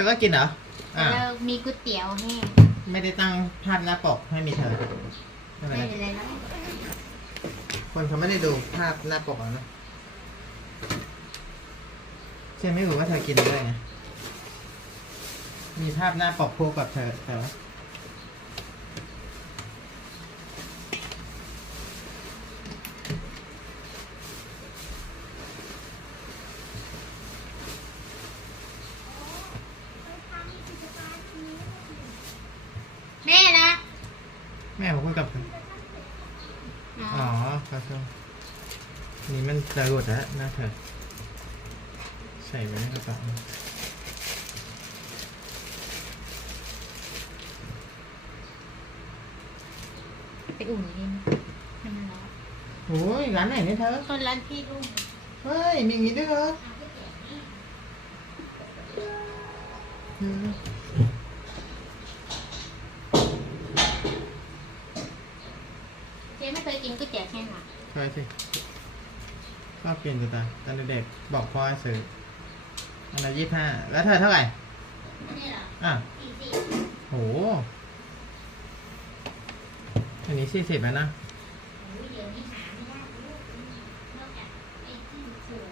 อก็กินเหรอแล้วมีก๋วยเตี๋ยวแห้งไม่ได้ตั้งภาพหน้าปกให้มีเธอไม่เป็นไรคนเขาไม่ได้ดูภาพหน้าปกหรอกนะเชื่อไม่รู้ว่าเธอกินด้วยไงมีภาพหน้าปกคู่กับเธอแต่ว่าแม่นะแม่ผมคุยกับเธออ๋อครับนี่มันจะหลุดแล้วหน้าเธอใส่ไว้ในกระเป๋าไปอุ่นกินให้มันร้อนโอ้ยร้านไหนเนี่ยเธอคนร้านพี่ลูกเฮ้ยมีอย่างนี้ด้วยเหรอเจ๊ไม่เคยกินก๋วยเตี๋ยวแห้งหรอเคยสิชอบกินตอนเด็กบอกพ่อให้ซื้ออันละ25แล้วเธอเท่าไหร่นี่เหรอโหอันนี้40แล้วนะเดี๋ยวนี้หาไม่ได้นอกจากไอ้ที่ถูก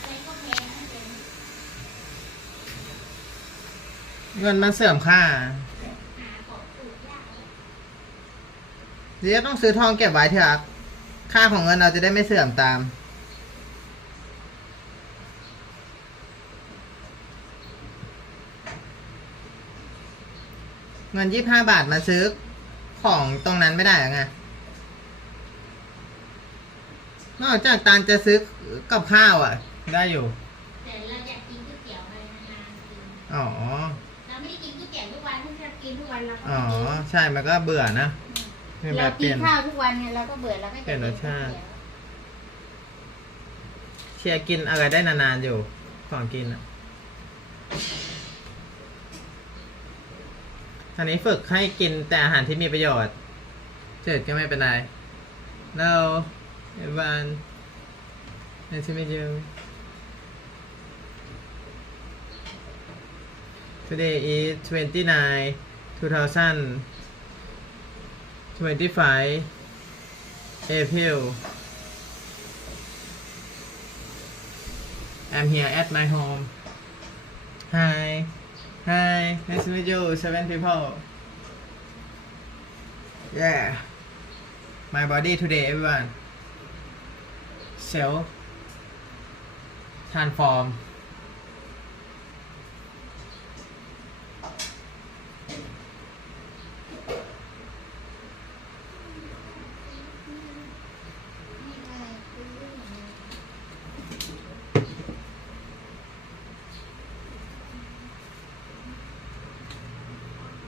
อะไรก็แพงนะเจ๊เงินมันเสื่อมค่าเดี๋ยวต้องซื้อทองเก็บไว้เถอะค่าของเงินเราจะได้ไม่เสื่อมตามเงิน25 บาทมาซื้อของตรงนั้นไม่ได้หรอไงนอกจากตาลจะซื้อกับข้าวอ่ะได้อยู่แต่เราอยากกินก๋วยเตี๋ยวอะไรนานๆกินอ๋อเราไม่ได้กินก๋วยเตี๋ยวทุกวันถ้าเรากินทุกวันเราก็อ๋อใช่มันก็เบื่อนะเรากินข้าวทุกวันเนี่ยเราก็เบื่อเราก็จะเปลี่ยนรสชาติเชียร์กินอะไรได้นานๆอยู่ของกินอ่ะอันนี้ฝึกให้กินแต่อาหารที่มีประโยชน์เจ็ดก็ไม่เป็นไรเราeveryone nice to meet you today is 29 2025 April I'm here at my home hi nice to meet you 7 people yeah my body today everyone cell transform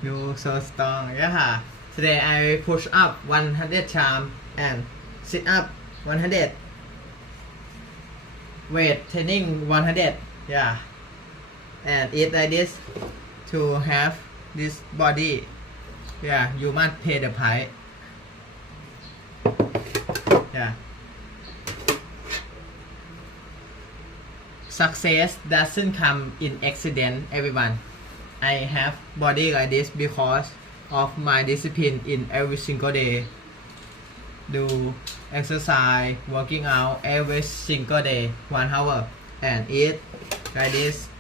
you so strong yeah today I push up 100 charm and sit up 100 weight training 100 yeah and eat like this to have this body yeah you must pay the price yeah success doesn't come in accident everyone I have body like this because of my discipline in every single day do exercise working out every single day 1 hour and eat like this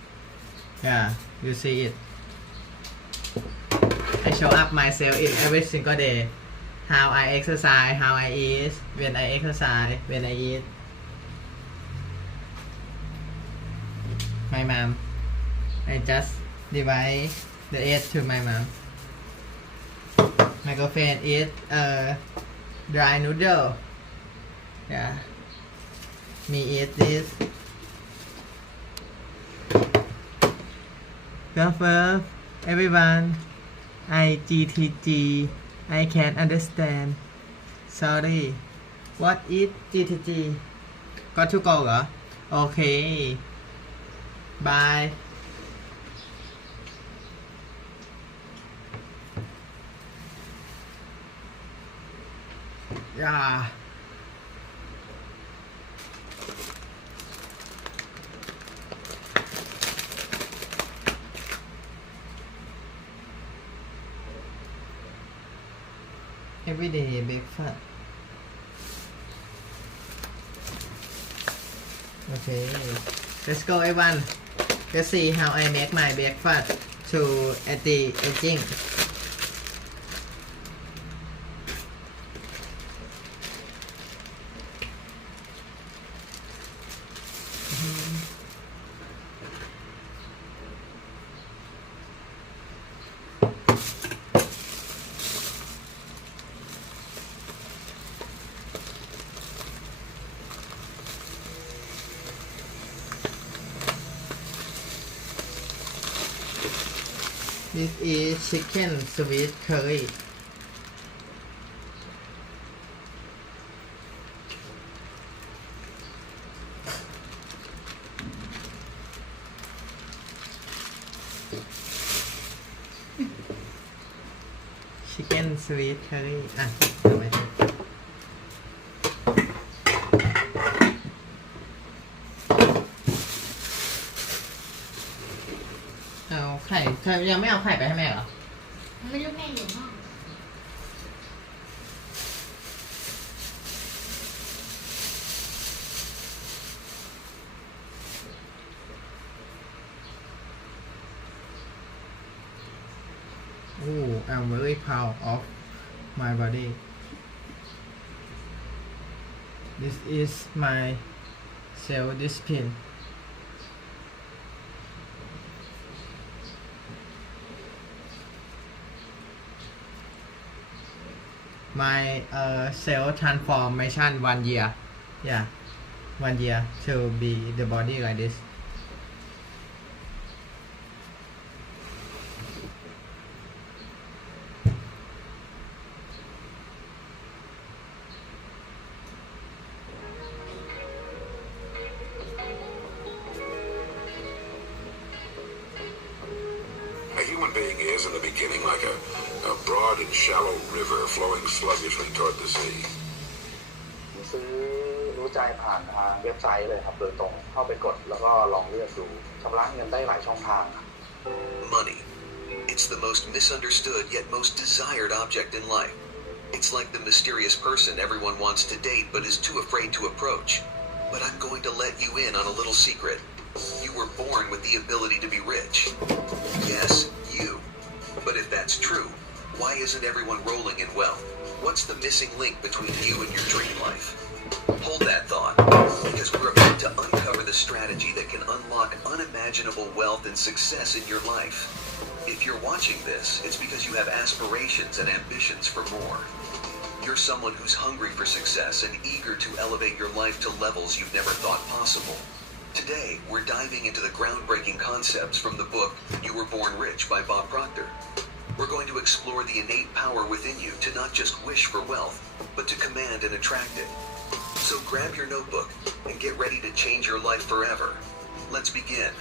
yeah you see it I show up myself in every single day how I exercise how I eat when I exercise when I eat my mom I just divide the egg to my mom my girlfriend eat dry noodle yeah me eat this Girlfriend everyone IGTG I can't understand sorry what is GTG got to go เหรอโอเค bye yeah everyday breakfast okay let's go everyone let's see how I make my breakfast to anti-aging This is chicken sweet curry. Chicken sweet curry อ่ะเอาไว้เอาไข่ยังไม่เอาไข่ไปให้แม่เหรอ ไม่รู้แม่อยู่ห้อง Oh, I'm very proud of my body. This is my self-discipline. My self-transformation 1 year. Yeah, 1 year to be the body like this. A human being is, in the beginning, like a broad and shallow river flowing sluggishly toward the sea. ซื้อรู้ใจผ่านทางเว็บไซต์เลยครับโดยตรงเข้าไปกดแล้วก็ลองเลือกดูชำระเงินได้หลายช่องทาง Money. It's the most misunderstood yet most desired object in life. It's like the mysterious person everyone wants to date but is too afraid to approach. But I'm going to let you in on a little secret. You were born with the ability to be rich. Yes, you. But if that's true, why isn't everyone rolling in wealth? What's the missing link between you and your dream life? Hold that thought, because we're about to uncover the strategy that can unlock unimaginable wealth and success in your life. If you're watching this, it's because you have aspirations and ambitions for more. You're someone who's hungry for success and eager to elevate your life to levels you've never thought possible. Today, we're diving into the groundbreaking concepts from the book You Were Born Rich by Bob Proctor. We're going to explore the innate power within you to not just wish for wealth, but to command and attract it. So grab your notebook and get ready to change your life forever. Let's begin.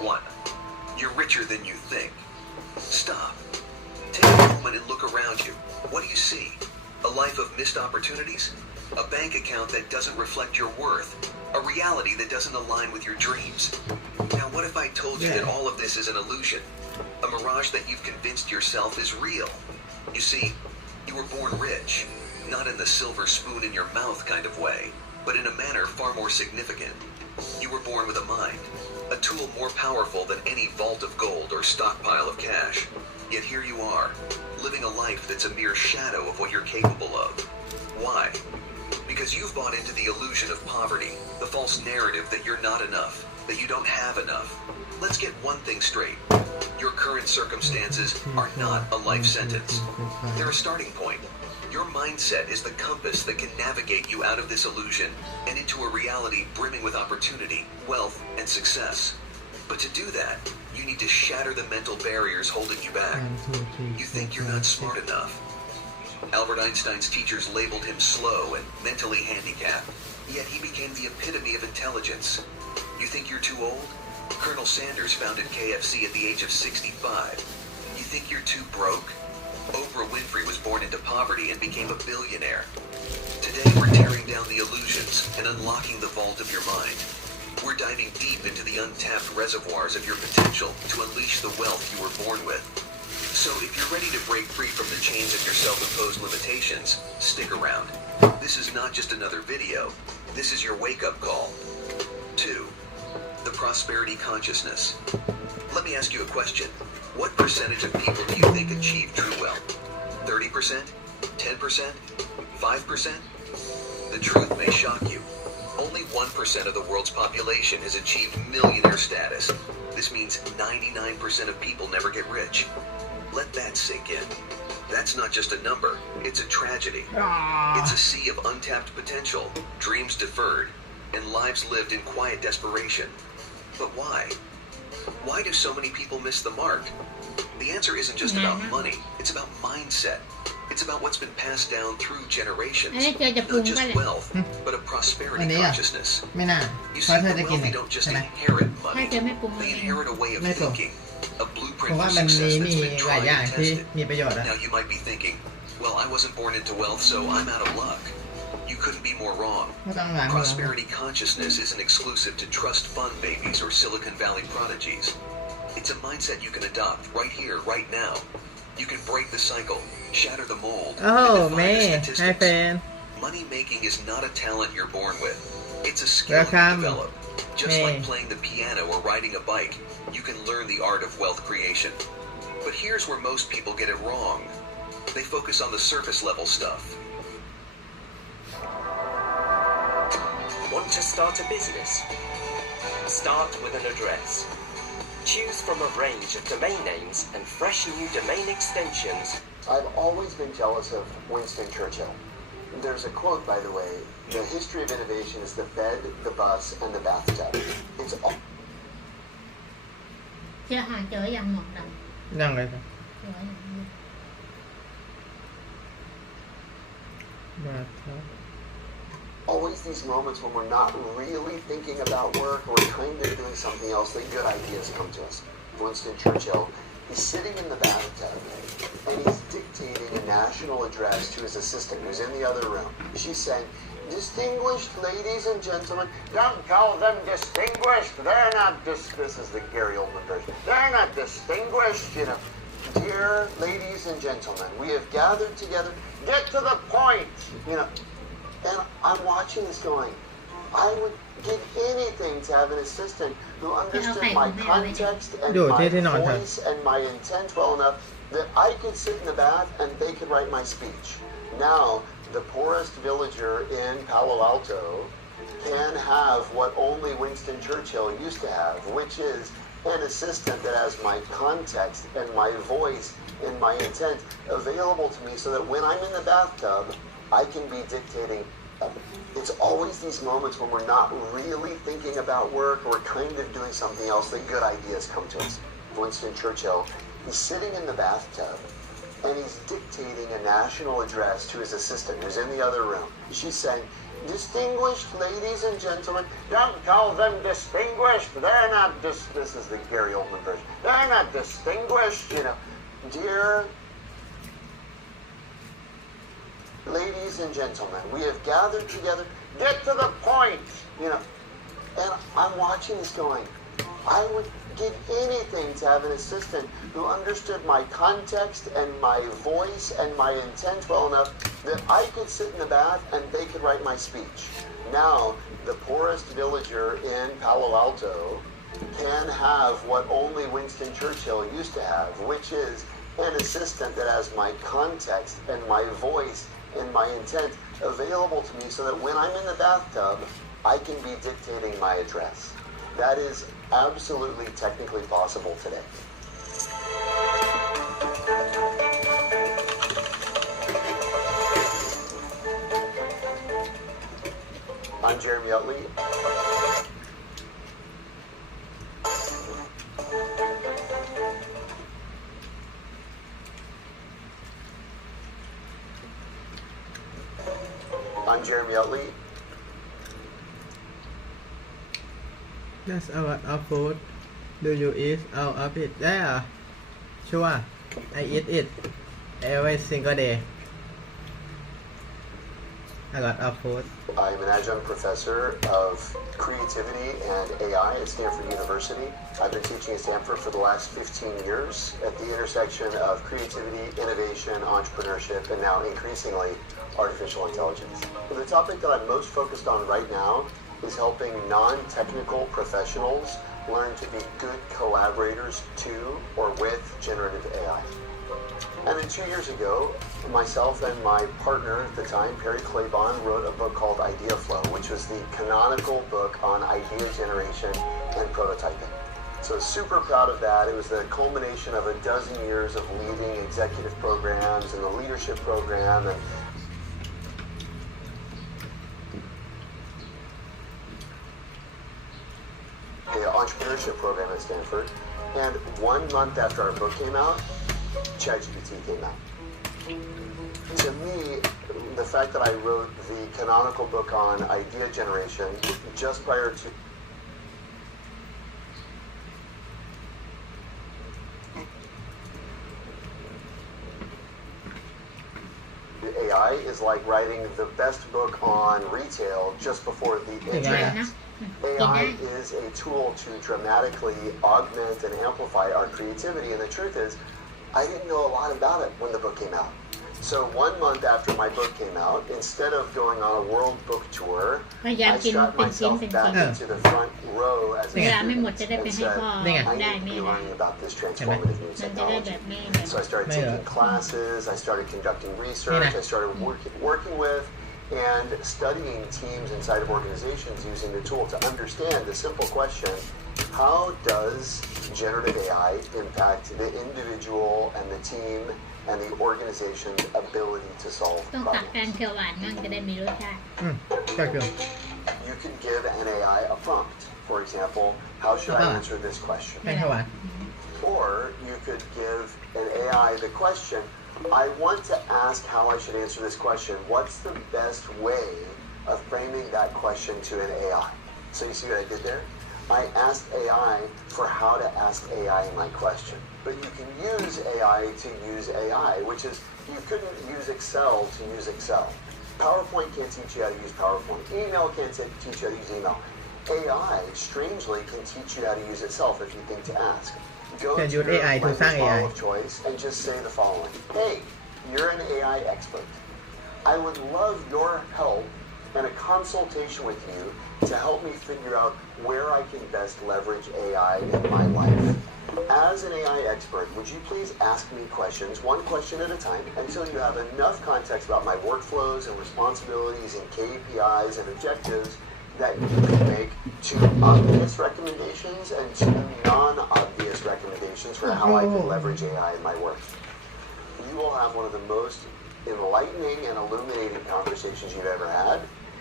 1. You're richer than you think. Stop. Take a moment and look around you. What do you see? A life of missed opportunities? A bank account that doesn't reflect your worth? A reality that doesn't align with your dreams? Now, what if I told you that all of this is an illusion? A mirage that you've convinced yourself is real? You see, you were born rich, not in the silver spoon in your mouth kind of way, but in a manner far more significant. You were born with a mind, a tool more powerful than any vault of gold or stockpile of cash. Yet here you are, living a life that's a mere shadow of what you're capable of. Why? Because you've bought into the illusion of poverty, the false narrative that you're not enough, that you don't have enough. Let's get one thing straight. Your current circumstances are not a life sentence. They're a starting point. Your mindset is the compass that can navigate you out of this illusion and into a reality brimming with opportunity, wealth, and success. But to do that, you need to shatter the mental barriers holding you back. You think you're not smart enough. Albert Einstein's teachers labeled him slow and mentally handicapped, yet he became the epitome of intelligence. You think you're too old? Colonel Sanders founded KFC at the age of 65. You think you're too broke? Oprah Winfrey was born into poverty and became a billionaire. Today we're tearing down the illusions and unlocking the vault of your mind. We're diving deep into the untapped reservoirs of your potential to unleash the wealth you were born with. So if you're ready to break free from the chains of your self-imposed limitations, stick around. This is not just another video. This is your wake-up call. 2. The prosperity consciousness. Let me ask you a question. What percentage of people do you think achieve true wealth? 30%? 10%? 5%? The truth may shock you. Only 1% of the world's population has achieved millionaire status. This means 99% of people never get rich. Let that sink in. That's not just a number, it's a tragedy. It's a sea of untapped potential, dreams deferred, and lives lived in quiet desperation. But why? Why do so many people miss the mark? The answer isn't just about money, it's about mindset. It's about what's been passed down through generations. Not just wealth, but a prosperity consciousness. ไม่น่า You เพ see, ราะเธอ the จะกิน wealthy เนี่ย don't just ใช่ไหม inherit ถ้า money. จะไม่ปรุง They inherit a way ofไม่ปรุง thinking, a เพ blueprint ราะ for ว่ามัน success มี that's been หลาย tried อย่าง and ที่ tested. มีประโยชน์อะ Now you might be thinking, well, I wasn't born into wealth, so I'm out of luck. You couldn't be more wrong. ไม่ต้องล้างมือ Prosperity consciousness isn't exclusive to trust fund babies or Silicon Valley prodigies. It's a mindset you can adopt right here, right now. You can break the cycle, shatter the mold, โอ้ and แม่ defy the ให้แฟ statistics. น Money making is not a talent you're born with. It's a skill you Welcome. develop. Just Hey. like playing the piano or riding a bike, you can learn the art of wealth creation. But here's where most people get it wrong. They focus on the surface level stuff. Want to start a business? Start with an address. Choose from a range of domain names and fresh new domain extensions. I've always been jealous of Winston Churchill. There's a quote, by the way, the history of innovation is the bed, the bus, and the bathtub. It's all เจอเจออย่างหมดกัน นั่งเลยครับ เจออย่างนี้ มาครับ always these moments when we're not really thinking about work, we're kind of doing something else, that good ideas come to us. Winston Churchill, he's sitting in the bathtub and he's dictating a national address to his assistant who's in the other room. She's saying, distinguished ladies and gentlemen, don't call them distinguished, they're not this is the Gary Oldman version, they're not distinguished, you know. Dear ladies and gentlemen, we have gathered together, get to the point, you know. And I'm watching this going, I would give anything to have an assistant who understood my context and my voice and my intent well enough that I could sit in the bath and they could write my speech. Now, the poorest villager in Palo Alto can have what only Winston Churchill used to have, which is an assistant that has my context and my voice and my intent available to me so that when I'm in the bathtub, I can be dictating. It's always these moments when we're not really thinking about work or kind of doing something else that good ideas come to us. Winston Churchill, he's sitting in the bathtub and he's dictating a national address to his assistant who's in the other room. She's saying, distinguished ladies and gentlemen, don't call them distinguished, they're not this is the Gary Oldman version, they're not distinguished, you know. Dear ladies and gentlemen, we have gathered together, get to the point, you know. And I'm watching this going, I would give anything to have an assistant who understood my context and my voice and my intent well enough that I could sit in the bath and they could write my speech. Now, the poorest villager in Palo Alto can have what only Winston Churchill used to have, which is an assistant that has my context and my voice and my intent available to me so that when I'm in the bathtub, I can be dictating my address. That is absolutely technically possible today. I'm Jeremy Utley. I'm Jeremy Utley. That's our food. Do you eat all of it? Yeah, sure. I eat it every single day. a lot of food. I'm an adjunct professor of creativity and AI at Stanford University. I've been teaching at Stanford for the last 15 years at the intersection of creativity, innovation, entrepreneurship, and now increasingly artificial intelligence. The topic that I'm most focused on right now is helping non-technical professionals learn to be good collaborators to or with generative AI. And then 2 years ago, myself and my partner at the time, Perry Claiborne, wrote a book called Idea Flow, which was the canonical book on idea generation and prototyping. So super proud of that. It was the culmination of a dozen years of leading executive programs and the leadership program and the entrepreneurship program at Stanford. And 1 month after our book came out, ChatGPT came out. To me, the fact that I wrote the canonical book on idea generation just prior to AI is like writing the best book on retail just before the internet. AI is a tool to dramatically augment and amplify our creativity, and the truth is, I didn't know a lot about it when the book came out. So 1 month after my book came out, instead of going on a world book tour, พยายาม I กิน strapped เป็นชิ้น myself เป็นชิ้น back into the front row as a เวลาไม่หมด student จะได้ไป and ให้ said, พ่อ I ได้ need to แม่ be ได้ learning about this transformative new มันจะได้แบ technology. บแม่แบบ So I started taking classes, I started conducting research, I started working with and studying teams inside of organizations using the tool to understand the simple question, how does generative AI impact the individual and the team and the organization's ability to solve ต้องตักแกง problems? เขียวหวานมั่งจะได้มีรสชาติ ก็คือ You can give an AI a prompt. For example, how should I answer this question? แกงเขียวหวาน Or you could give an AI the question, I want to ask how I should answer this question. What's the best way of framing that question to an AI? So you see what I did there? I asked AI for how to ask AI my question. But you can use AI to use AI, which is you couldn't use Excel to use Excel. PowerPoint can't teach you how to use PowerPoint. Email can't teach you how to use email. AI, strangely, can teach you how to use itself if you think to ask. Go to your language model of choice and just say the following. Hey, you're an AI expert. I would love your help and a consultation with you to help me figure out where I can best leverage AI in my life. As an AI expert, would you please ask me questions, one question at a time, until you have enough context about my workflows and responsibilities and KPIs and objectives that you can make two obvious recommendations and two non-obvious recommendations for how I can leverage AI in my work. You will have one of the most enlightening and illuminating conversations you've ever had,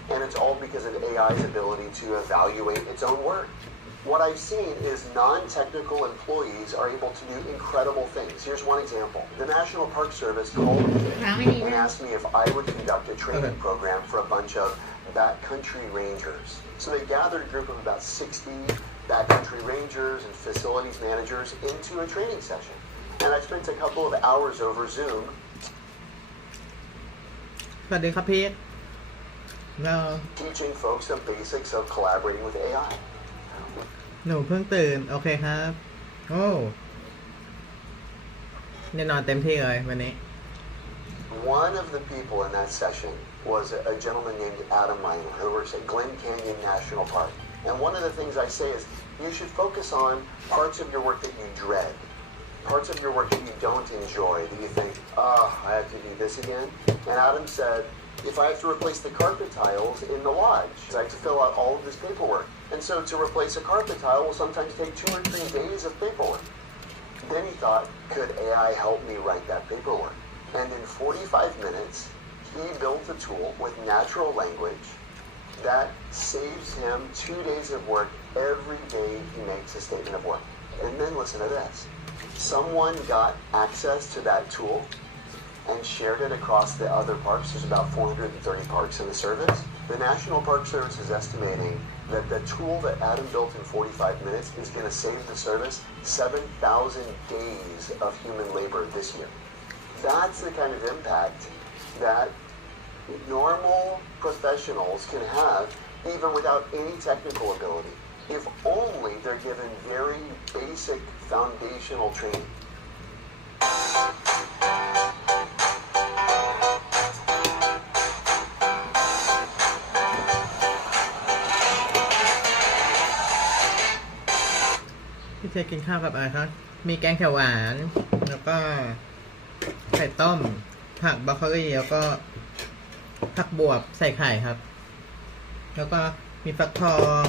and it's all because of AI's ability to evaluate its own work. What I've seen is non-technical employees are able to do incredible things. Here's one example. The National Park Service called me and asked me if I would conduct a training program for a bunch of backcountry rangers. So they gathered a group of about 60 backcountry rangers and facilities managers into a training session. And I spent a couple of hours over Zoom. สวัสดีครับพี่ Teaching folks the basics of collaborating with AI. หนูเพิ่งตื่น โอเคครับ โอ้แน่นอนเต็มที่เลยวันนี้ One of the people in that session was a gentleman named Adam Miner, who works at Glen Canyon National Park. And one of the things I say is you should focus on parts of your work that you dread, parts of your work that you don't enjoy, that you think, I have to do this again. And Adam said, if I have to replace the carpet tiles in the lodge, I have to fill out all of this paperwork. And so to replace a carpet tile will sometimes take 2 or 3 days of paperwork. Then he thought, could AI help me write that paperwork? And in 45 minutes, he built a tool with natural language that saves him 2 days of work every day he makes a statement of work. And then listen to this. Someone got access to that tool and shared it across the other parks. There's about 430 parks in the service. The National Park Service is estimating that the tool that Adam built in 45 minutes is going to save the service 7,000 days of human labor this year. That's the kind of impact that normal professionals can have even without any technical ability, if only they're given very basic foundational training.พี่เจกินข้าวกับอะไรครับ มีแกงเขียวหวาน แล้วก็ไข่ต้ม ผักบรอกโคลีแล้วก็ผักบวบใส่ไข่ครับ แล้วก็มีฟักทอง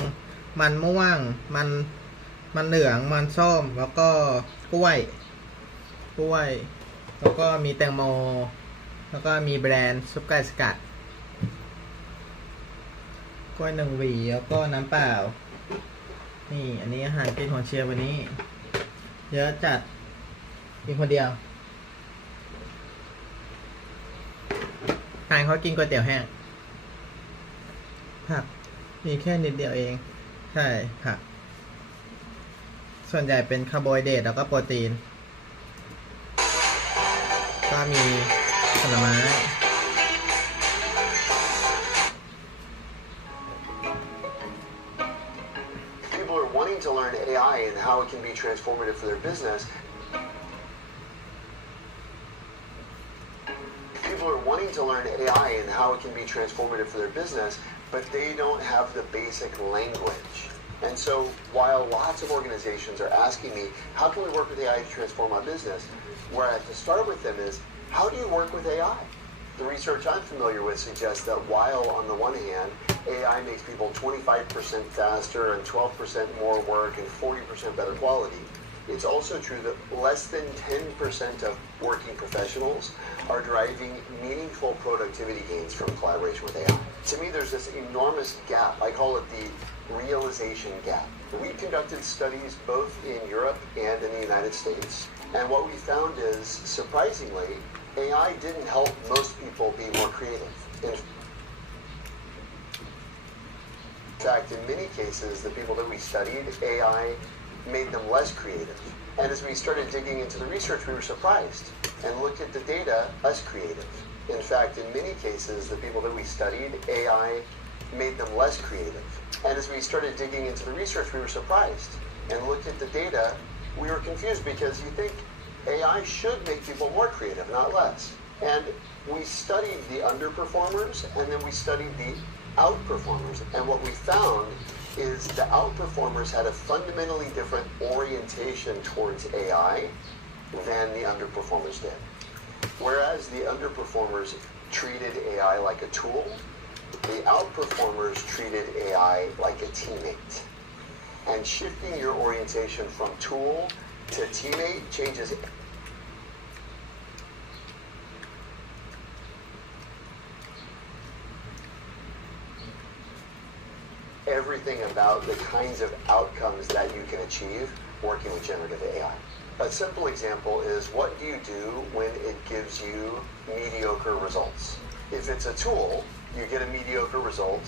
มันม่วง มันเหลือง มันส้ม แล้วก็กล้วย แล้วก็มีแตงโม แล้วก็มีแบรนด์ซุปไก่สกัด กล้วย1 หวี แล้วก็น้ำเปล่า นี่อันนี้อาหารกินของเชียร์วันนี้ เยอะจัดกินคนเดียวทานเขากินก๋วยเตี๋ยวแห้งผักมีแค่นิดเดียวเอง ใช่ผักส่วนใหญ่เป็นคาร์โบไฮเดรตแล้วก็โปรตีน ก็มีผลไม้ People are wanting to learn AI and how it can be transformative for their business. People are wanting to learn AI and how it can be transformative for their business, but they don't have the basic language. And so while lots of organizations are asking me, how can we work with AI to transform our business? Where I have to start with them is, how do you work with AI? The research I'm familiar with suggests that while on the one hand, AI makes people 25% faster and 12% more work and 40% better quality, it's also true that less than 10% of working professionals are driving meaningful productivity gains from collaboration with AI. To me, there's this enormous gap. I call it the realization gap. We conducted studies both in Europe and in the United States, and what we found is, surprisingly, AI didn't help most people be more creative. In fact, in many cases, the people that we studied, AI made them less creative. And as we started digging into the research, we were surprised and looked at the data, less creative. In fact, in many cases, the people that we studied, AI made them less creative. And as we started digging into the research, we were surprised and looked at the data, we were confused because you think AI should make people more creative, not less. And we studied the underperformers and then we studied the outperformers. And what we found is the outperformers had a fundamentally different orientation towards AI than the underperformers did. Whereas the underperformers treated AI like a tool, the outperformers treated AI like a teammate. And shifting your orientation from tool to teammate changes everything about the kinds of outcomes that you can achieve working with generative AI. A simple example is, what do you do when it gives you mediocre results? If it's a tool, you get a mediocre result,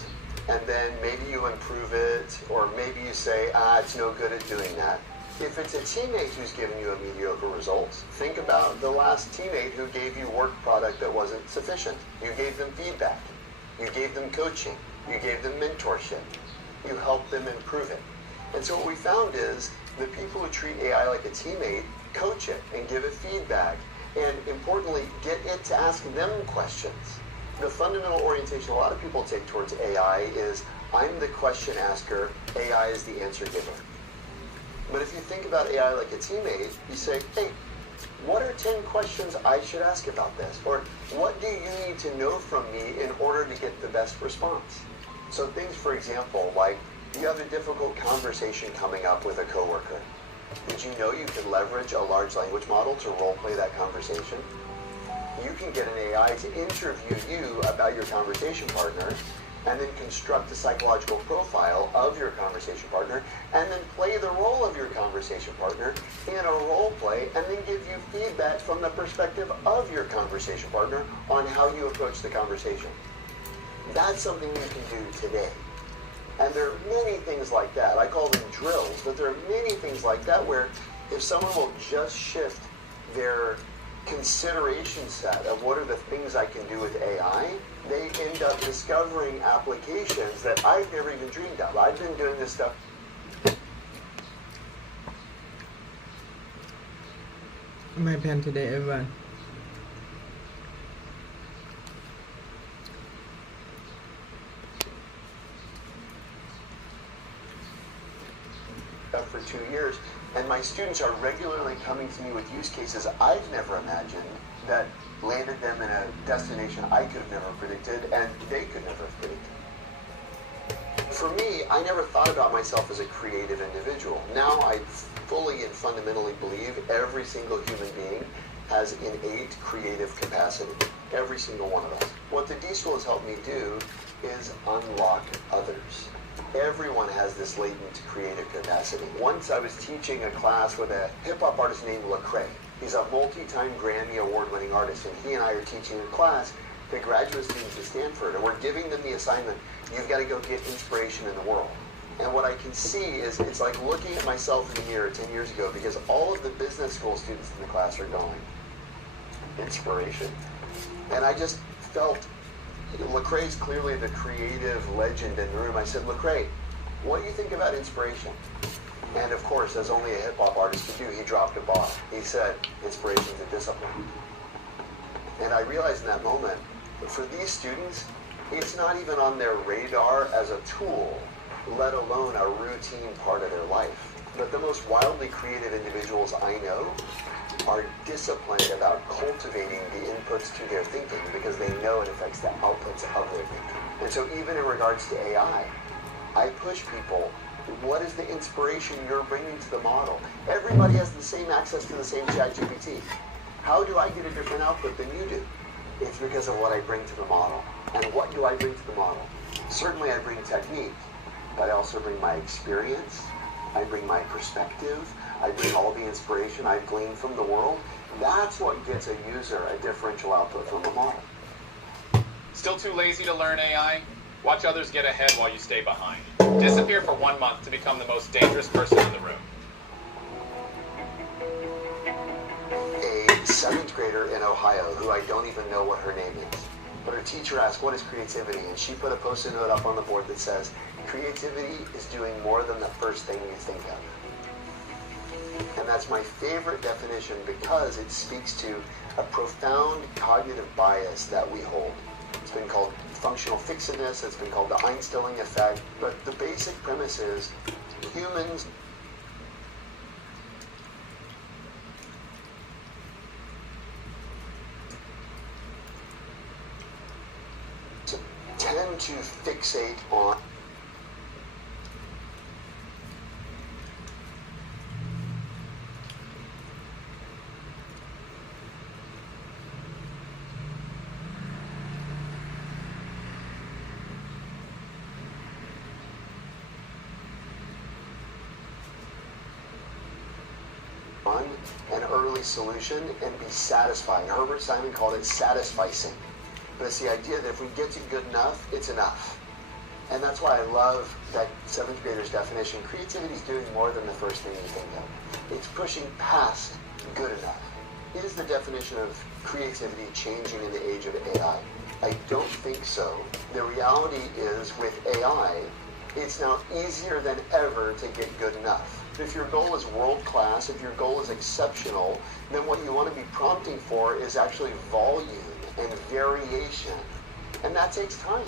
and then maybe you improve it, or maybe you say, it's no good at doing that. If it's a teammate who's giving you a mediocre result, think about the last teammate who gave you work product that wasn't sufficient. You gave them feedback. You gave them coaching. You gave them mentorship. You help them improve it. And so what we found is the people who treat AI like a teammate coach it and give it feedback, and importantly, get it to ask them questions. The fundamental orientation a lot of people take towards AI is, I'm the question asker, AI is the answer giver. But if you think about AI like a teammate, you say, hey, what are 10 questions I should ask about this? Or what do you need to know from me in order to get the best response? So things, for example, like you have a difficult conversation coming up with a coworker. Did you know you could leverage a large language model to role-play that conversation? You can get an AI to interview you about your conversation partner and then construct a psychological profile of your conversation partner and then play the role of your conversation partner in a role play and then give you feedback from the perspective of your conversation partner on how you approach the conversation. That's something you can do today. And there are many things like that. I call them drills, but there are many things like that where if someone will just shift their consideration set of what are the things I can do with AI, they end up discovering applications that I've never even dreamed of. I've been doing this stuff. My plan today, everyone. For 2 years, and my students are regularly coming to me with use cases I've never imagined that landed them in a destination I could have never predicted and they could never have predicted. For me, I never thought about myself as a creative individual. Now I fully and fundamentally believe every single human being has innate creative capacity. Every single one of us. What the D-School has helped me do is unlock others. Everyone has this latent creative capacity. Once I was teaching a class with a hip-hop artist named Lecrae. He's a multi-time Grammy award-winning artist, and he and I are teaching a class to graduate students at Stanford, and we're giving them the assignment, you've got to go get inspiration in the world. And what I can see is it's like looking at myself in the mirror 10 years ago, because all of the business school students in the class are going, inspiration. And I just felt, Lecrae's clearly the creative legend in the room. I said, Lecrae, what do you think about inspiration? And of course, as only a hip-hop artist could do, he dropped a bomb. He said, inspiration's a discipline. And I realized in that moment, for these students, it's not even on their radar as a tool, let alone a routine part of their life. But the most wildly creative individuals I know are disciplined about cultivating the inputs to their thinking because they know it affects the outputs of their thinking. And so even in regards to AI, I push people, what is the inspiration you're bringing to the model? Everybody has the same access to the same ChatGPT. How do I get a different output than you do? It's because of what I bring to the model. And what do I bring to the model? Certainly I bring technique, but I also bring my experience, I bring my perspective, I bring all the inspiration I've gleaned from the world. That's what gets a user a differential output from a model. Still too lazy to learn AI? Watch others get ahead while you stay behind. Disappear for 1 month to become the most dangerous person in the room. A 7th grader in Ohio, who I don't even know what her name is, but her teacher asked, what is creativity? And she put a post-it note up on the board that says, creativity is doing more than the first thing you think of. And that's my favorite definition because it speaks to a profound cognitive bias that we hold. It's been called functional fixedness, it's been called the Einstein effect, but the basic premise is humans tend to fixate on an early solution and be satisfied. Herbert Simon called it satisficing. But it's the idea that if we get to good enough, it's enough. And that's why I love that 7th grader's definition. Creativity is doing more than the first thing you think of. It's pushing past good enough. Is the definition of creativity changing in the age of AI? I don't think so. The reality is with AI, it's now easier than ever to get good enough. If your goal is world-class, if your goal is exceptional, then what you want to be prompting for is actually volume and variation. And that takes time.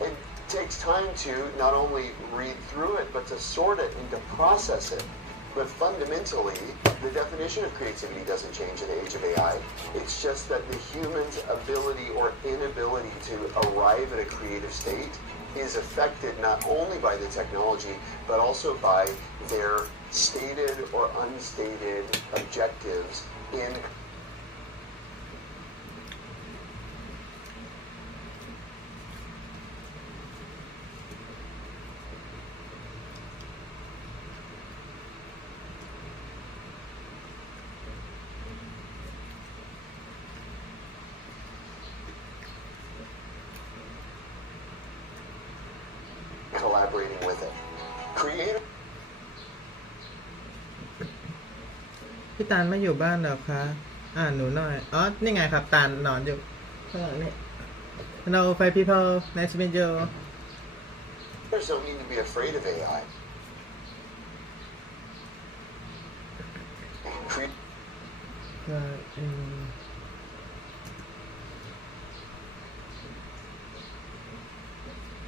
It takes time to not only read through it, but to sort it and to process it. But fundamentally, the definition of creativity doesn't change in the age of AI. It's just that the human's ability or inability to arrive at a creative state is affected not only by the technology, but also by their stated or unstated objectives in collaborating with it. Creative พี่ตาลไม่อยู่บ้านเหรอคะ หนูน้อยอ๋อนี่ไงครับตาลนอนอยู่ข้างหลังนี่ Hello five people nice to meet you There's no need to be afraid of AI.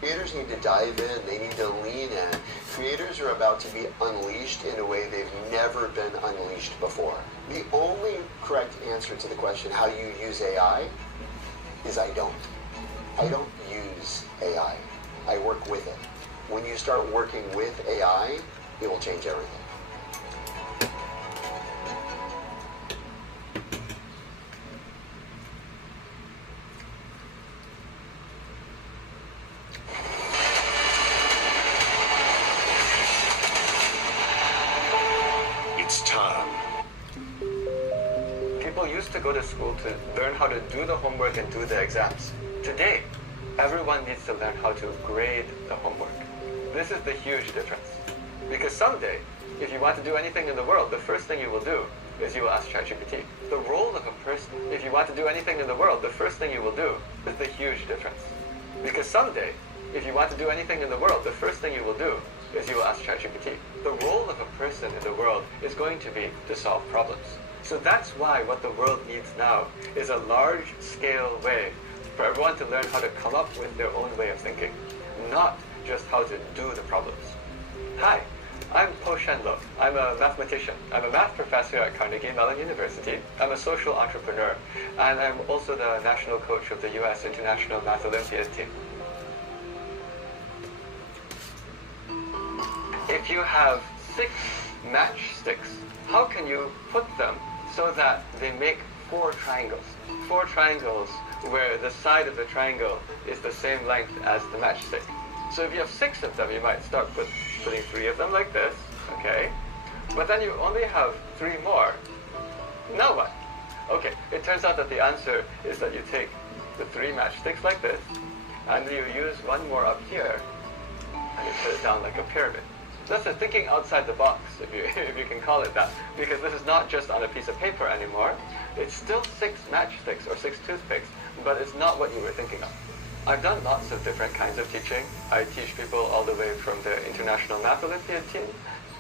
Creators need to dive in. They need to lean in. Creators are about to be unleashed in a way they've never been unleashed before. The only correct answer to the question, how do you use AI, is I don't. I don't use AI. I work with it. When you start working with AI, it will change everything. It's time. People used to go to school to learn how to do the homework and do the exams. Today, everyone needs to learn how to grade the homework. This is the huge difference. Because someday, if you want to do anything in the world, the first thing you will do is you will ask ChatGPT. The role of a person, if you want to do anything in the world, the first thing you will do is the huge difference. Because someday, if you want to do anything in the world, the first thing you will do is you will ask ChatGPT. The role of a person in the world is going to be to solve problems. So that's why what the world needs now is a large-scale way for everyone to learn how to come up with their own way of thinking, not just how to do the problems. Hi, I'm Po Shenlo. I'm a mathematician. I'm a math professor at Carnegie Mellon University. I'm a social entrepreneur, and I'm also the national coach of the U.S. International Math Olympiad team. If you have 6 matchsticks, how can you put them so that they make 4 triangles? 4 triangles where the side of the triangle is the same length as the matchstick. So if you have 6 of them, you might start putting 3 of them like this, okay? But then you only have 3 more. Now what? Okay, it turns out that the answer is that you take the 3 matchsticks like this, and you use one more up here, and you put it down like a pyramid. That's a thinking outside the box, if you can call it that, because this is not just on a piece of paper anymore. It's still 6 matchsticks or 6 toothpicks, but it's not what you were thinking of. I've done lots of different kinds of teaching. I teach people all the way from the International Math Olympiad team.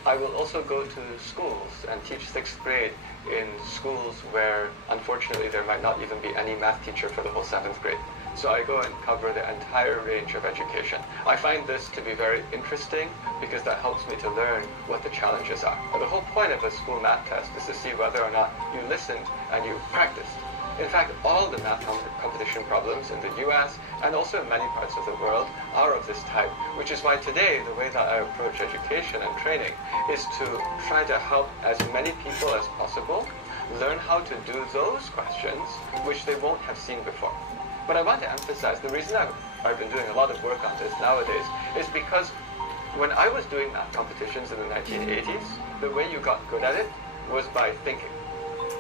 I will also go to schools and teach 6th grade in schools where, unfortunately, there might not even be any math teacher for the whole 7th grade. So I go and cover the entire range of education. I find this to be very interesting because that helps me to learn what the challenges are. But the whole point of a school math test is to see whether or not you listened and you practiced. In fact, all the math competition problems in the US and also in many parts of the world are of this type, which is why today the way that I approach education and training is to try to help as many people as possible learn how to do those questions which they won't have seen before. But I want to emphasize the reason I've been doing a lot of work on this nowadays is because when I was doing math competitions in the 1980s, the way you got good at it was by thinking.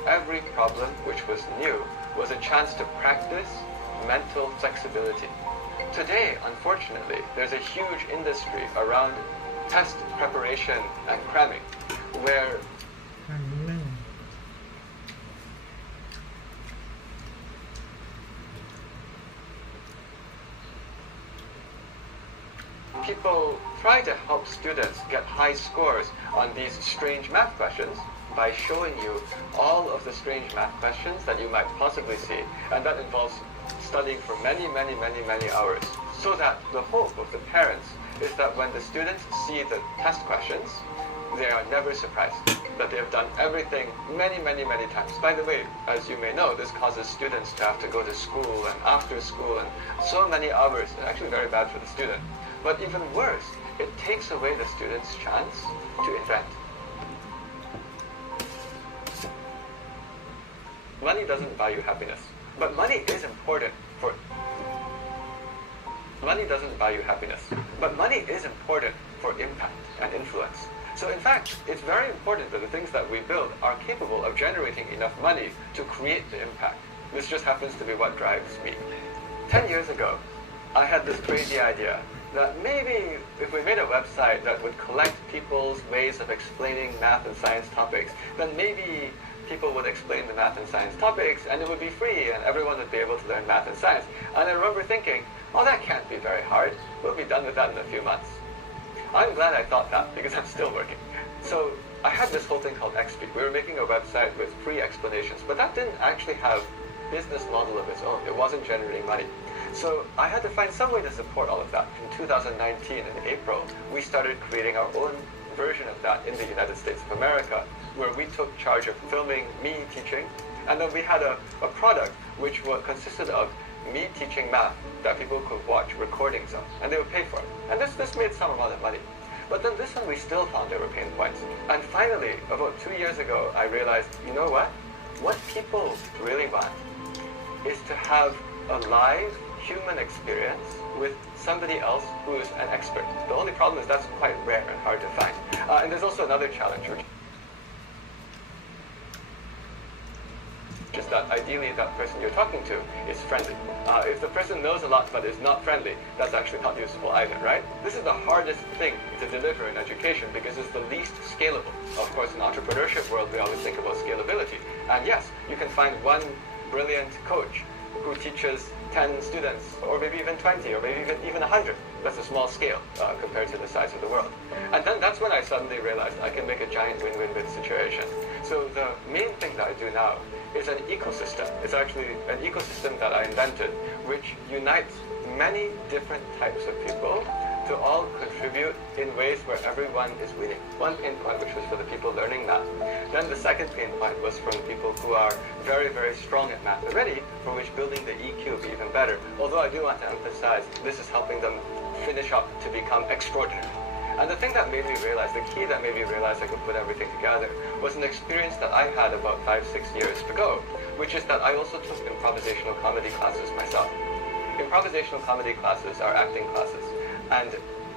Every problem which was new was a chance to practice mental flexibility. Today, unfortunately, there's a huge industry around test preparation and cramming, where people try to help students get high scores on these strange math questions by showing you all of the strange math questions that you might possibly see, and that involves studying for many, many, many, many hours. So that the hope of the parents is that when the students see the test questions, they are never surprised that they have done everything many, many, many times. By the way, as you may know, this causes students to have to go to school and after school and so many hours. It's actually very bad for the student. But even worse, it takes away the student's chance to invent. Money doesn't buy you happiness, but money is important for... Money doesn't buy you happiness, but money is important for impact and influence. So in fact, it's very important that the things that we build are capable of generating enough money to create the impact. This just happens to be what drives me. 10 years ago, I had this crazy idea that maybe if we made a website that would collect people's ways of explaining math and science topics, then maybe people would explain the math and science topics, and it would be free, and everyone would be able to learn math and science. And I remember thinking, oh, that can't be very hard. We'll be done with that in a few months. I'm glad I thought that, because I'm still working. So I had this whole thing called XP. We were making a website with free explanations, but that didn't actually have business model of its own. It wasn't generating money. So I had to find some way to support all of that. In 2019, in April, we started creating our own version of that in the United States of America, where we took charge of filming me teaching, and then we had a product which consisted of me teaching math that people could watch recordings of, and they would pay for it. And this made some amount of money. But then this one we still found there were pain points. And finally, about 2 years ago, I realized, you know what? What people really want is to have a live human experience with somebody else who is an expert. The only problem is that's quite rare and hard to find. And there's also another challenge, which is that ideally that person you're talking to is friendly. If the person knows a lot but is not friendly, that's actually not useful either, right? This is the hardest thing to deliver in education because it's the least scalable. Of course, in the entrepreneurship world, we always think about scalability. And yes, you can find one brilliant coach who teaches 10 students, or maybe even 20, or maybe even 100. That's a small scale compared to the size of the world. And then that's when I suddenly realized I can make a giant win-win-win situation. So the main thing that I do now is an ecosystem. It's actually an ecosystem that I invented, which unites many different types of people to all contribute in ways where everyone is winning. One pain point, which was for the people learning math. Then the second pain point was from people who are very, very strong at math already, for which building the EQ will be even better. Although I do want to emphasize, this is helping them finish up to become extraordinary. And the thing that made me realize, the key that made me realize I could put everything together, was an experience that I had about 5-6 years ago, which is that I also took improvisational comedy classes myself. Improvisational comedy classes are acting classes. And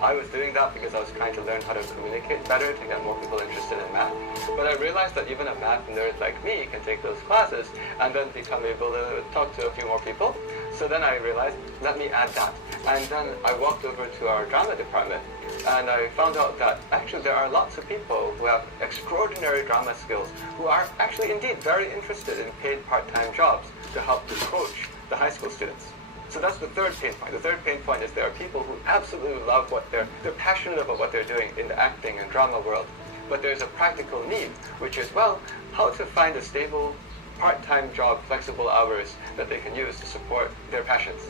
I was doing that because I was trying to learn how to communicate better to get more people interested in math. But I realized that even a math nerd like me can take those classes and then become able to talk to a few more people. So then I realized, let me add that. And then I walked over to our drama department and I found out that actually there are lots of people who have extraordinary drama skills who are actually indeed very interested in paid part-time jobs to help to coach the high school students. So that's the third pain point. The third pain point is there are people who absolutely love what they're passionate about what they're doing in the acting and drama world. But there's a practical need, which is, well, how to find a stable part-time job, flexible hours that they can use to support their passions.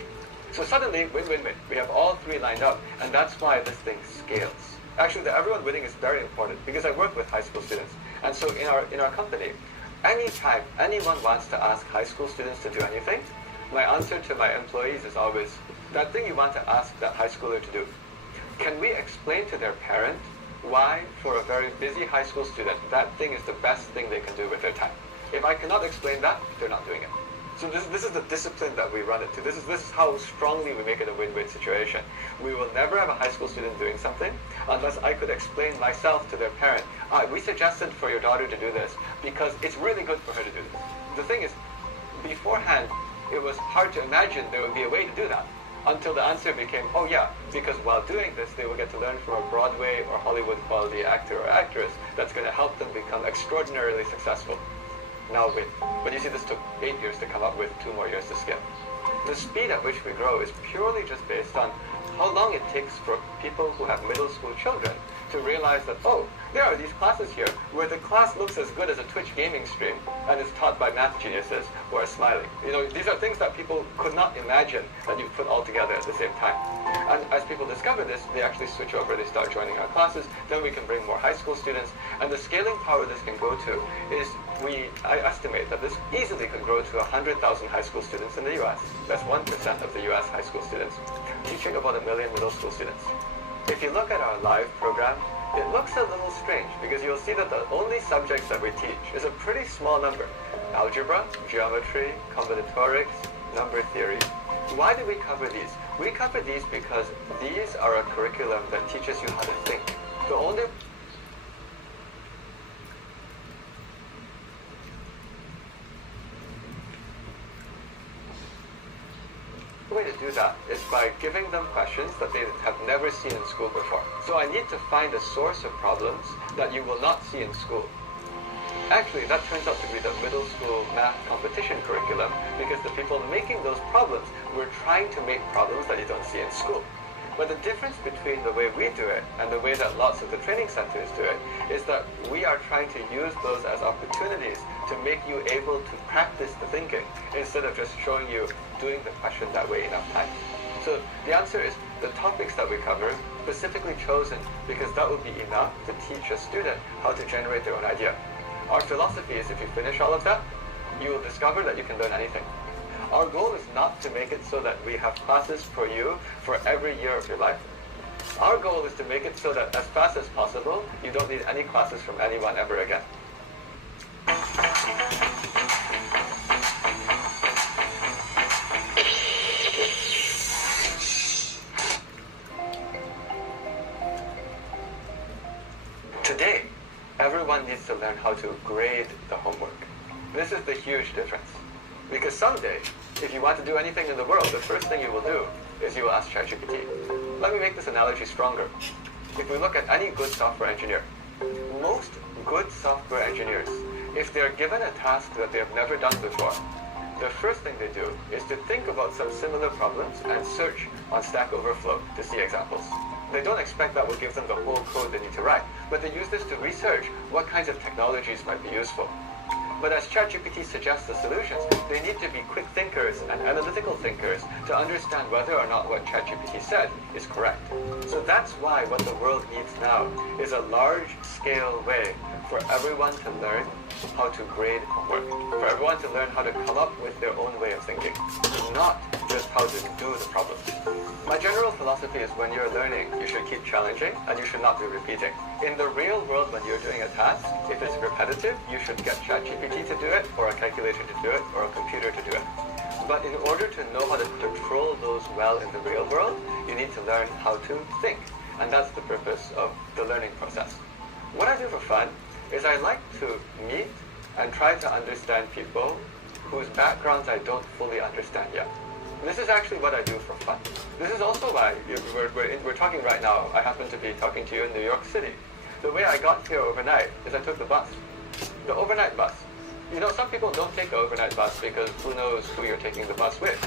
So suddenly, win-win-win. We have all three lined up, and that's why this thing scales. Actually, the everyone winning is very important because I work with high school students. And so in our company, anytime anyone wants to ask high school students to do anything, my answer to my employees is always, that thing you want to ask that high schooler to do, can we explain to their parent why, for a very busy high school student, that thing is the best thing they can do with their time? If I cannot explain that, they're not doing it. So this is the discipline that we run it to. This is how strongly we make it a win-win situation. We will never have a high school student doing something unless I could explain myself to their parent. We suggested for your daughter to do this because it's really good for her to do this. The thing is, beforehand, it was hard to imagine there would be a way to do that until the answer became, oh yeah, because while doing this, they will get to learn from a Broadway or Hollywood quality actor or actress that's going to help them become extraordinarily successful. Now win. But you see, this took 8 years to come up with, 2 more years to skip. The speed at which we grow is purely just based on how long it takes for people who have middle school children to realize that, oh, there are these classes here where the class looks as good as a Twitch gaming stream and is taught by math geniuses who are smiling. You know, these are things that people could not imagine that you put all together at the same time. And as people discover this, they actually switch over, they start joining our classes, then we can bring more high school students. And the scaling power this can go to is, I estimate that this easily could grow to 100,000 high school students in the US. That's 1% of the US high school students, teaching about 1 million middle school students. If you look at our live program, it looks a little strange because you'll see that the only subjects that we teach is a pretty small number. Algebra, geometry, combinatorics, number theory. Why do we cover these? We cover these because these are a curriculum that teaches you how to think. The only way to do that is by giving them questions that they have never seen in school before. So I need to find a source of problems that you will not see in school. Actually, that turns out to be the middle school math competition curriculum because the people making those problems were trying to make problems that you don't see in school. But the difference between the way we do it and the way that lots of the training centers do it is that we are trying to use those as opportunities to make you able to practice the thinking instead of just showing you doing the question that way enough time. So the answer is the topics that we cover specifically chosen because that will be enough to teach a student how to generate their own idea. Our philosophy is if you finish all of that, you will discover that you can learn anything. Our goal is not to make it so that we have classes for you for every year of your life. Our goal is to make it so that as fast as possible, you don't need any classes from anyone ever again. Today, everyone needs to learn how to grade the homework. This is the huge difference. Because someday, if you want to do anything in the world, the first thing you will do is you will ask ChatGPT. Let me make this analogy stronger. If we look at any good software engineer, most good software engineers, if they're given a task that they have never done before, the first thing they do is to think about some similar problems and search on Stack Overflow to see examples. They don't expect that will give them the whole code they need to write, but they use this to research what kinds of technologies might be useful. But as ChatGPT suggests the solutions, they need to be quick thinkers and analytical thinkers to understand whether or not what ChatGPT said is correct. So that's why what the world needs now is a large-scale way for everyone to learn how to grade homework, for everyone to learn how to come up with their own way of thinking, not just how to do the problem. My general philosophy is when you're learning, you should keep challenging and you should not be repeating. In the real world, when you're doing a task, if it's repetitive, you should get ChatGPT to do it, or a calculator to do it, or a computer to do it. But in order to know how to control those well in the real world, you need to learn how to think. And that's the purpose of the learning process. What I do for fun is I like to meet and try to understand people whose backgrounds I don't fully understand yet. This is actually what I do for fun. This is also why we're talking right now. I happen to be talking to you in New York City. The way I got here overnight is I took the bus. The overnight bus. You know, some people don't take the overnight bus because who knows who you're taking the bus with.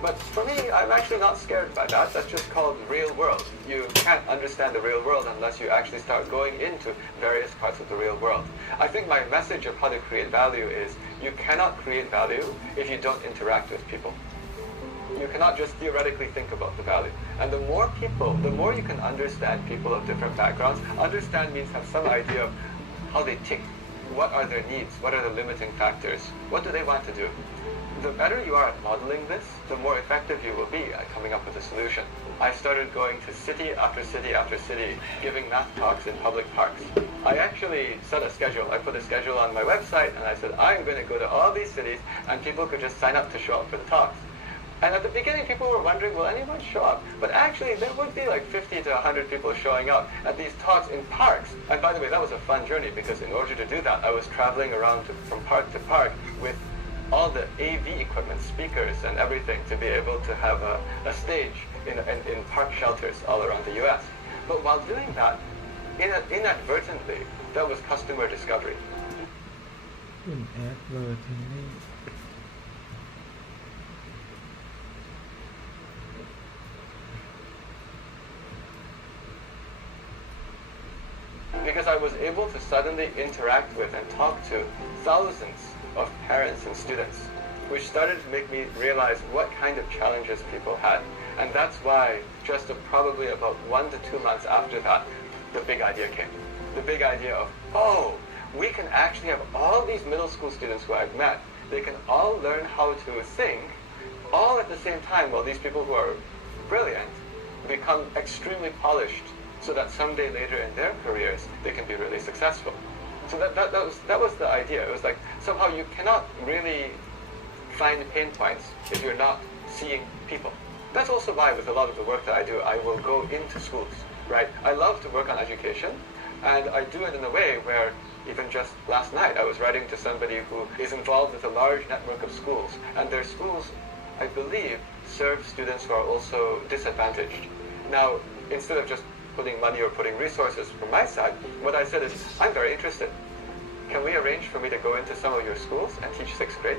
But for me, I'm actually not scared by that. That's just called real world. You can't understand the real world unless you actually start going into various parts of the real world. I think my message of how to create value is you cannot create value if you don't interact with people. You cannot just theoretically think about the value. And the more people, the more you can understand people of different backgrounds. Understand means have some idea of how they tick. What are their needs? What are the limiting factors? What do they want to do? The better you are at modeling this, the more effective you will be at coming up with a solution. I started going to city after city after city, giving math talks in public parks. I actually set a schedule. I put a schedule on my website and I said, I'm going to go to all these cities and people could just sign up to show up for the talks. And at the beginning, people were wondering, will anyone show up? But actually, there would be like 50 to 100 people showing up at these talks in parks. And by the way, that was a fun journey because in order to do that, I was traveling around from park to park with all the AV equipment, speakers and everything to be able to have a stage in park shelters all around the US. But while doing that, inadvertently, that was customer discovery. Inadvertently. Because I was able to suddenly interact with and talk to thousands of parents and students, which started to make me realize what kind of challenges people had. And that's why just probably about 1 to 2 months after that, the big idea came. The big idea of, oh, we can actually have all these middle school students who I've met, they can all learn how to think, all at the same time, while these people who are brilliant become extremely polished so that someday later in their careers, they can be really successful. So that was the idea. It was like, somehow you cannot really find pain points if you're not seeing people. That's also why with a lot of the work that I do, I will go into schools, right? I love to work on education, and I do it in a way where even just last night, I was writing to somebody who is involved with a large network of schools, and their schools, I believe, serve students who are also disadvantaged. Now, instead of just putting money or putting resources from my side, what I said is, I'm very interested. can we arrange for me to go into some of your schools and teach 6th grade?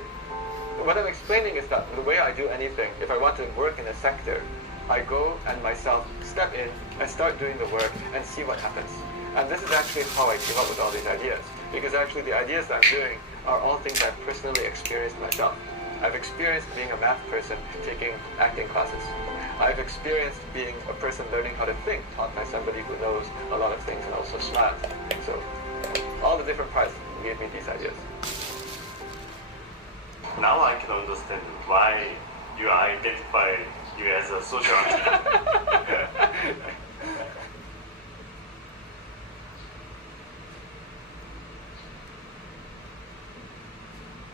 What I'm explaining is that the way I do anything, if I want to work in a sector, I go and myself step in and start doing the work and see what happens. And this is actually how I came up with all these ideas. Because actually the ideas that I'm doing are all things I've personally experienced myself. I've experienced being a math person taking acting classes. I've experienced being a person learning how to think, taught by somebody who knows a lot of things and also smart. So all the different parts gave me these ideas. Now I can understand why you identify you as a social entrepreneur.